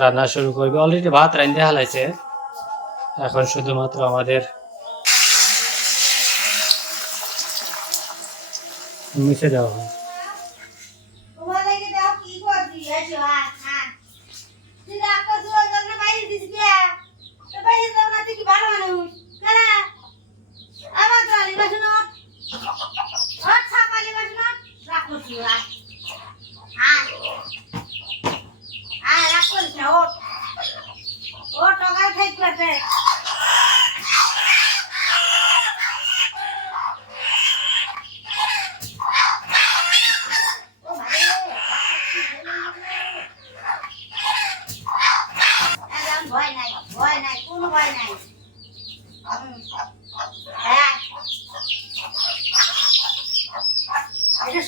রান্না শুরু করবে। অলরেডি ভাত রাঁধতে হালাইছে, এখন শুধুমাত্র আমাদের মিশে দেওয়া হয়।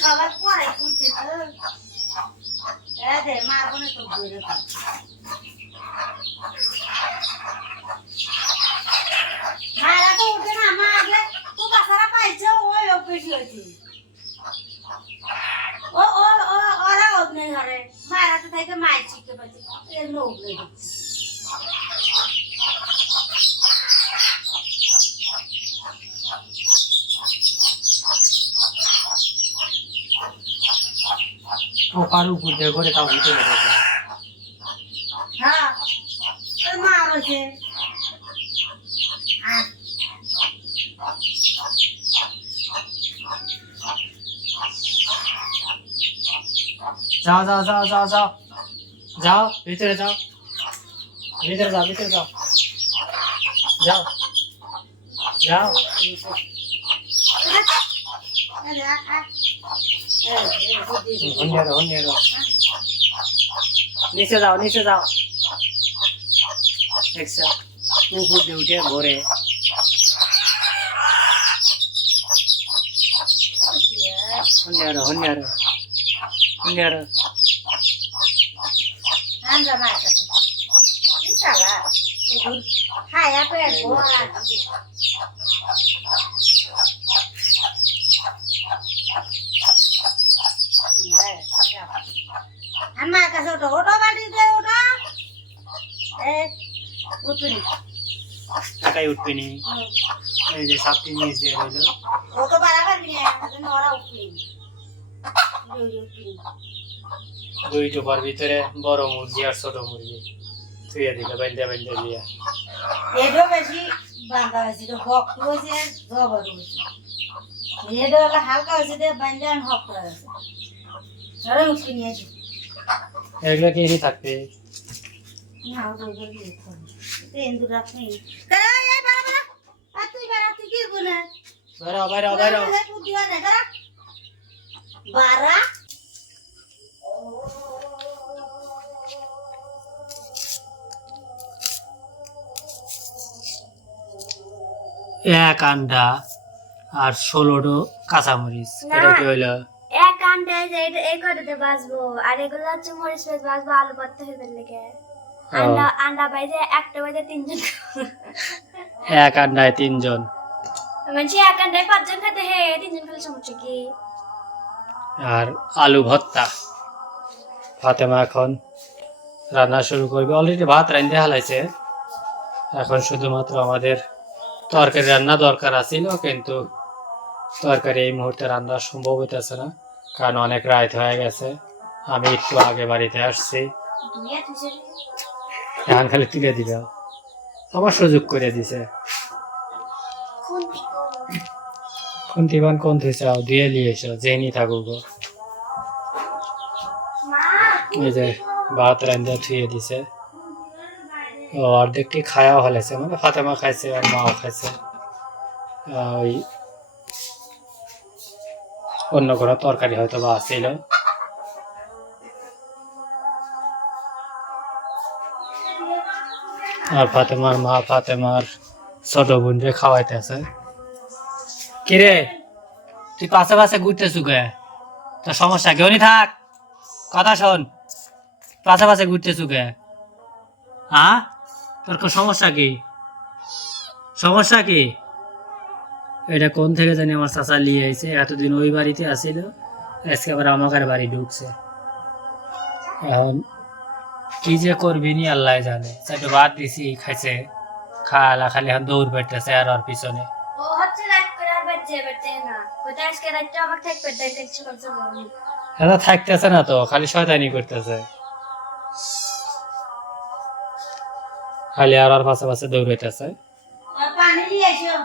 সবার পরে করছে তো মারবো না তো মারা তো উঠে না মারলে তো বাসারা পাইছে ওই বেশি হয়েছে ওরা অগ্নি ঘরে মারাতে থেকে মায়ের শিখতে পারছে এর অগ্নি পোকার উপর দিয়ে করে তাও ভিতরে ঢোকে। হ্যাঁ মা রয়েছে যাও যাও যাও যাও যাও যাও ভিতরে যাও, ভিতরে যাও, ভিতরে যাও, যাও যাও। নিচে যাও, নিচে যাও, দেখছো উপর দিয়ে উঠে ঘরে। হন্যারো হন্যারো হন্যারো আমরা মার কাছে ইনশাআল্লাহ হুজুর খায়া পেট ভরা আমার কাছে ওটা ওটা বাড়িতে ওটা উঠুনি টাকাই উঠবে নি। এই যে সাপটি নিচ দিয়ে রইল, ও তো বাড়াবার না ওরা উঠুনি দুই টোপার ভিতরে বড় মুরগি আর ছোট মুরগি থুয়ে দিল বাইন্দা বাইন্দা দিয়া। এটাও বেশি বান্ধা হয়েছে শক্ত হয়েছে জবর হয়েছে, এটা হলো হালকা হয়েছে বান্ধা হক করা হয়েছে সবাই উঠে নিয়েছি। এগুলো কি এনে থাকবে না ওগুলো দিয়ে এন্দু রাখনি তুই বাড়া তুই কি বলে বাইরে বাইরে বাইরে বারা এক আন্ডা আর 16টো কাঁচামরিচ। এটা কি হইলো? এক আন্ডায় যে এই কটাতে বাজবো আর এগুলো হচ্ছে মরিচ পেঁয়াজ বাজবো আলু ভর্তা হইবে লেগে। আন্ডা আন্ডা বাইজে একটা বাইজে 3 জন, এক আন্ডায় 3 জন, মানে এক আন্ডায় 5 জন খেতে হে 3 জন খেলে সমস্যা কি? আর আলু ভর্তা। ফাতেমা এখন রান্না শুরু করবে। অলরেডি ভাত রাঁধতে হালাইছে, এখন শুধুমাত্র আমাদের তরকারি রান্না দরকার আছিল, কিন্তু তরকারি এই মুহূর্তে রান্না সম্ভব হইতেছে না, কারণ অনেক রাত হয়ে গেছে। আমি একটু আগে বাড়িতে আসছি, এখন খালি তুলে দিবে, আবার সুযোগ করে দিছে। খুন্তিবান কোন চাও দিয়ে নিয়েছ জেনি থাকুক। এই যে ভাত রান্ধা থুয়ে দিছে, ও অর্ধেকটি খায়াও হলেছে, মানে ফাতেমা খাইছে আর মাও খাইছে। ওই অন্য কোনো তরকারি হয়তো বা আসছিল। আর ফাতেমার মা ফাতেমার ছোট বোনকে খাওয়াইতেছে। কিরে তুই পাশে পাশে ঘুরতেছু কে? তোর সমস্যা কেউ নি, থাক কথা শোন, পাশে পাশে ঘুরতেছু কে? হ্যাঁ তোর সমস্যা কি? সমস্যা কি? এটা কোন থেকে জানি আমার চাচা নিয়ে আইছে, এতদিন ওই বাড়িতে আসিল, আজকে আবার আমাদের বাড়ি ঢুকছে। এখন কি যে করবি নি আল্লাহ জানে, চারটে ভাত দিছি খাইছে, খালা খালি এখন দৌড় পেটতেছে আর ওর পিছনে। ও হচ্ছে রাত করে আর বেঁচে না কোথায় আজকে রাতটা আমার থাকবে তাই দেখছি করছে বলি এটা থাকতেছে না তো, খালি শয়তানি করতেছে, খালি আর ওর পাশে পাশে দৌড়াইতেছে। পানি নিয়ে এসো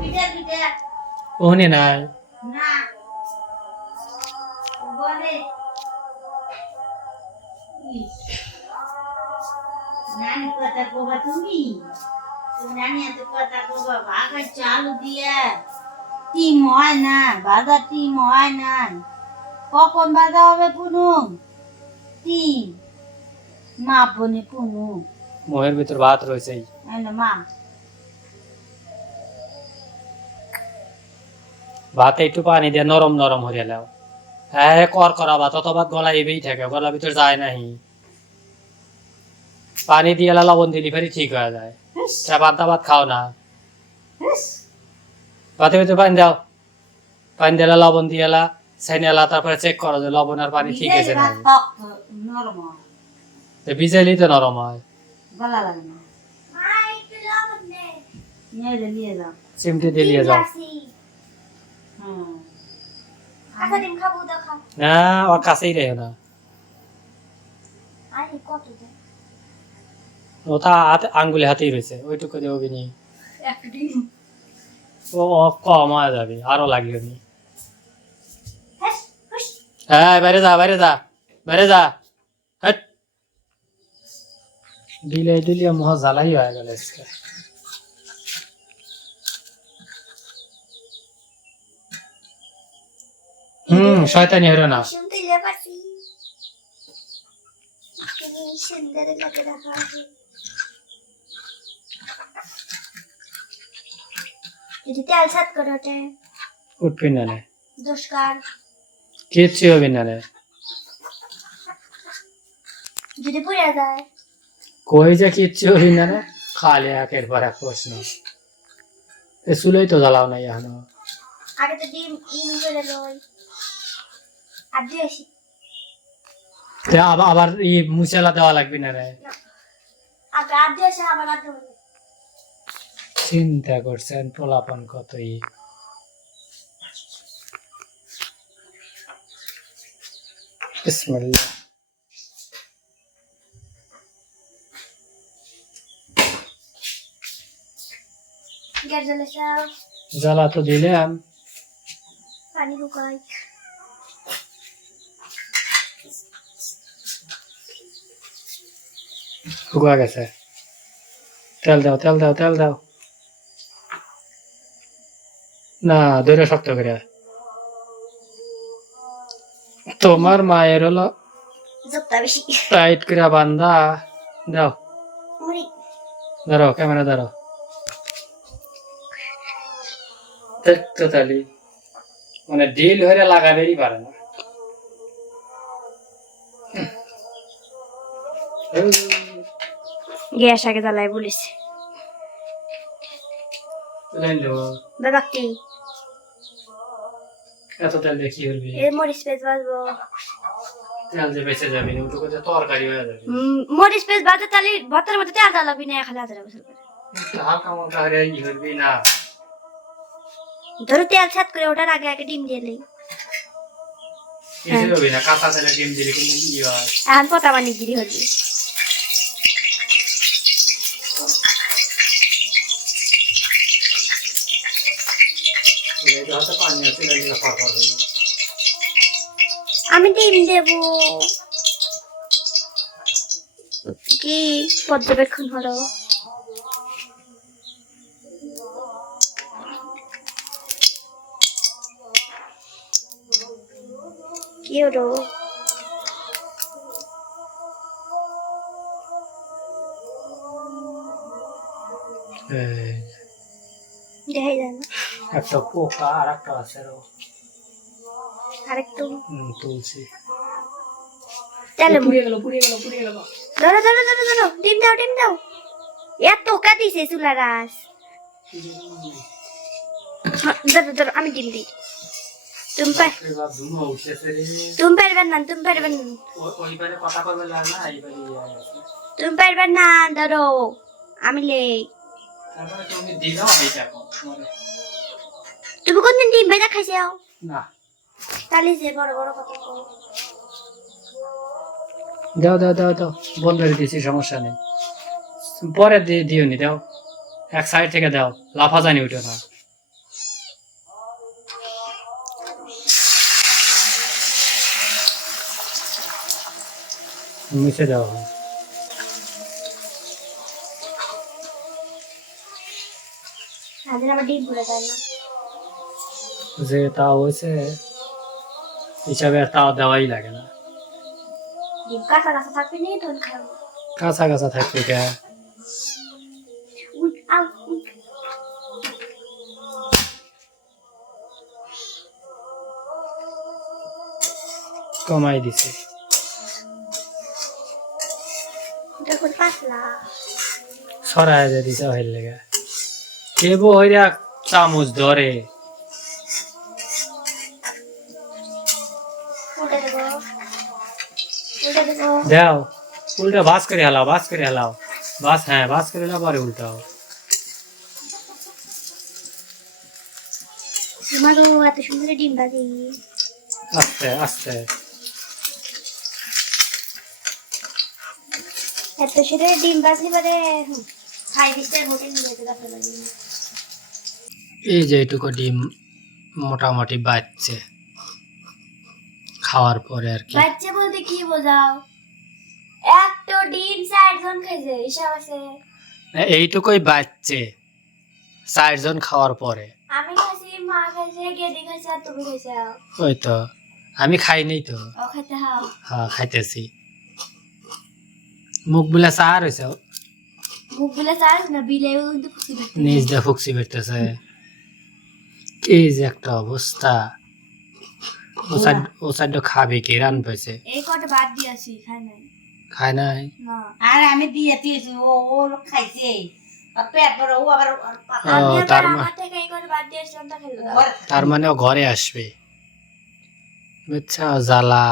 পিঠা পিঠা ওখানে নাই না বলে নানি কথা কবা তুমি নানি এত কথা কবা ভাগা চালু দিয়া টিম হয় না বাজার টিম হয় না কখন বাজা হবে পুনুম টিম মাপ বনে পুনু মোহের ভিতর ভাত রয়েছে, মা ভাতে একটু পানি দিয়ে নরম নরম হয়ে গেল। হ্যাঁ কর করা ভাত, অত ভাত গলা এবেই থাকে, গলার ভিতর যায় নাহি। পানি দিয়ে লবণ দিলি ফেরি ঠিক হয়ে যায়। পান্তা ভাত খাও না, ভাতের ভিতরে পানি দাও, পানি দিলা লবণ দিয়েলা ছাইনালা, তারপরে চেক করো যে লবণ আর পানি ঠিক আছে না। নরম হয় ভিজাইলেই তো নরম হয়। গলা লাগে না মা একটু লবণ দে নিয়ে যাও চিমটি দিয়ে যাও। হুম আচ্ছা ডিম খাবো তো খাও না ওর কাছেই রেও না, আরে কত দে ও তা আঙ্গুলে হাতেই রয়েছে, ওইটুকু দিয়ে ওবিনি একটা ডিম ও কম হয়ে যাবে, আরো লাগবে নি। হ্যাঁ হুশ হ্যাঁ বাইরে যা বাইরে যা বাইরে যা, হাট। দিলে দিলে মহা জ্বালাই হয়ে গেল আজকে। শয়তানি হলো না। শুনতে ইয়ে পারছি তুমি সুন্দর লাগে রাখা যদি তেল সাত করে ওঠে উঠবি না রে, দোষকার কিচ্ছু হবি না রে। যদি পুড়ে যায় কই যে কিচ্ছু হবি না রে, খালি একের পর এক প্রশ্ন। এ চুলোই তো জ্বালাও নাই এখনো। আগে তো ডিম ইন করে লই আর দিয়ে আসি আবার মুছেলা দেওয়া লাগবে না রে। আগে আর দিয়ে আসি আবার আর দেবো চিন্তা করছেন পোলাপন কতই। বিসমিল্লাহ। গ্যাস জ্বলে সব জ্বালা তো দিলাম, পানি শুকাই শুকা গেছে। তেল দাও তেল দাও তেল দাও, না ধরে শক্ত করে। তোমার মায়ের হলো জোকটা বেশি টাইট করে বান্ধা দাও। মুড়ি ধরো ক্যামেরা ধরো, দেখতো তালি মানে ডিল হয়ে লাগাবেরই পারে না। গ্যাস আগে জ্বালাই বলিস দাদা কি এত তেল দিয়ে কি করবি? এই মরিচ পেঁয়াজ ভাজবো তেল যে বেঁচে যাবি না, ওটুকু যে তরকারি হয়ে যাবে। মরিচ পেঁয়াজ ভাজতে তাহলে ভাতের মধ্যে তেল জ্বালাবি না খালি হাজার বছর করে হালকা মালকা হয়ে ই করবি না। ধরো তেল ছাত করে ওঠার আগে আগে ডিম দিয়ে লই কিছু করবি না, কাঁচা তেলে ডিম দিলে কিন্তু ই হয়। এখন পতা বানি গিরি হলি হয়তো পানি আছে ফরফর হয়ে আমি ডিম দেব কি পর্যবেক্ষণ হলো কি হলো দেখাই যায় না একটা পোকা আর একটা আছে আরেকটু তুলসী। তাহলে পুড়িয়ে গেল পুড়িয়ে গেল পুড়িয়ে গেল। ধরো ধরো ধরো ধরো ডিম দাও এত কা দিছে চুলা রাস ধরো ধরো আমি ডিম দিই তুমি পারবেন না, তুমি পারবেন না, ওইবারে কথা কবে লাগে না, এইবারে তুমি পারবেন না, ধরো আমি লেই। তারপরে তুমি দিলাও এইটা তুমি কোনদিন ডিম ভেজা খাইছাও? না। তাহলে যে বড় বড় কথা কও। দাও দাও দাও দাও, বন্ধ করে দিছি, সমস্যা নেই। পরে দিও নি, দাও এক সাইড থেকে দাও, লাফা জানি উঠে না। মিশে দাও। আজ আবার ডিম পুড়ে যায় না। যে তাও হয়েছে হিসাবে আর তাও দেওয়াই লাগে না। ডিম কাঁচা কাঁচা থাকবে নি তখন খাবো। কাঁচা কাঁচা থাকবে কে? উঠ আউ উঠ। কমাই দিছে। দেখুন পাতলা। ছড়ায় দিয়ে দিছে হইল লেগে। কেবো হইরা চামচ ধরে। উল্টে দেবো, উল্টে দেবো। দাও, উল্টা ভাজ করে হেলাও, ভাজ করে হেলাও। বাস, হ্যাঁ ভাজ করে হেলাও, পরে উল্টাও। তোমারও এত সুন্দর ডিম ভাজি। আস্তে আস্তে। এত সুন্দর ডিম ভাজি মানে 5 স্টার হোটেল নিয়ে যেতে পারবে। এই যে এটুকু ডিম মোটামুটি বাচ্চে খাওয়ার পরে আর কি। বাচ্চা বলতে কি বোঝাও? একটা ডিম 4 জন খাইছে, হিসাব আছে। এইটুকুই বাচ্চে 4 জন খাওয়ার পরে। আমি খাইছি, মা খাইছে, গেদি খাইছে, আর তুমি খাইছে। ওই তো আমি খাই নাই তো। ও খাইতে হাও। হ্যাঁ খাইতেছি। মুখ বুলা চার হয়েছে, মুখ গুলা চাস না, বিলেও কিন্তু খুশি করতে। নিজ দিয়ে ফুকসি বেরতেছে। এই যে একটা অবস্থা। ও সাইড খাবে কি, রান পাইছে। এই কটা বাদ দিয়েছি, খাই নাই। খায় নাই। না আর আমি দিয়ে দিয়েছি, ও খাইছে আর পেট বড়, ও আবার আমি ও, আবার তার আমার থেকে এই কটা বাদ দিয়েছিলাম, তা খেলো না। তার মানে ও ঘরে আসবে, বুঝছো? জ্বালা।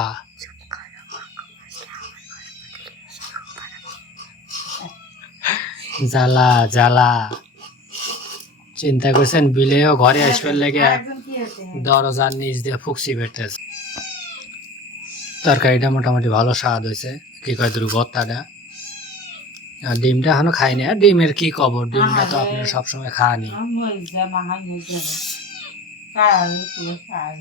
জ্বালা জ্বালা। চিন্তা করছেন বিলেও ঘরে আসবে লেগে আরেকজন কি হয়েছে? দরজার নিচ দিয়ে ফুকসি বেরতেছে। তরকারিটা মোটামুটি ভালো স্বাদ হয়েছে, কি কয় দ্রু ভর্তাটা। আর ডিমটা এখনো খাইনি। আর ডিমের কি খবর, ডিমটা তো আপনারা সবসময় খানই। আমি ওই যে মাহাই হয়ে যাবে, কাল একটু খাই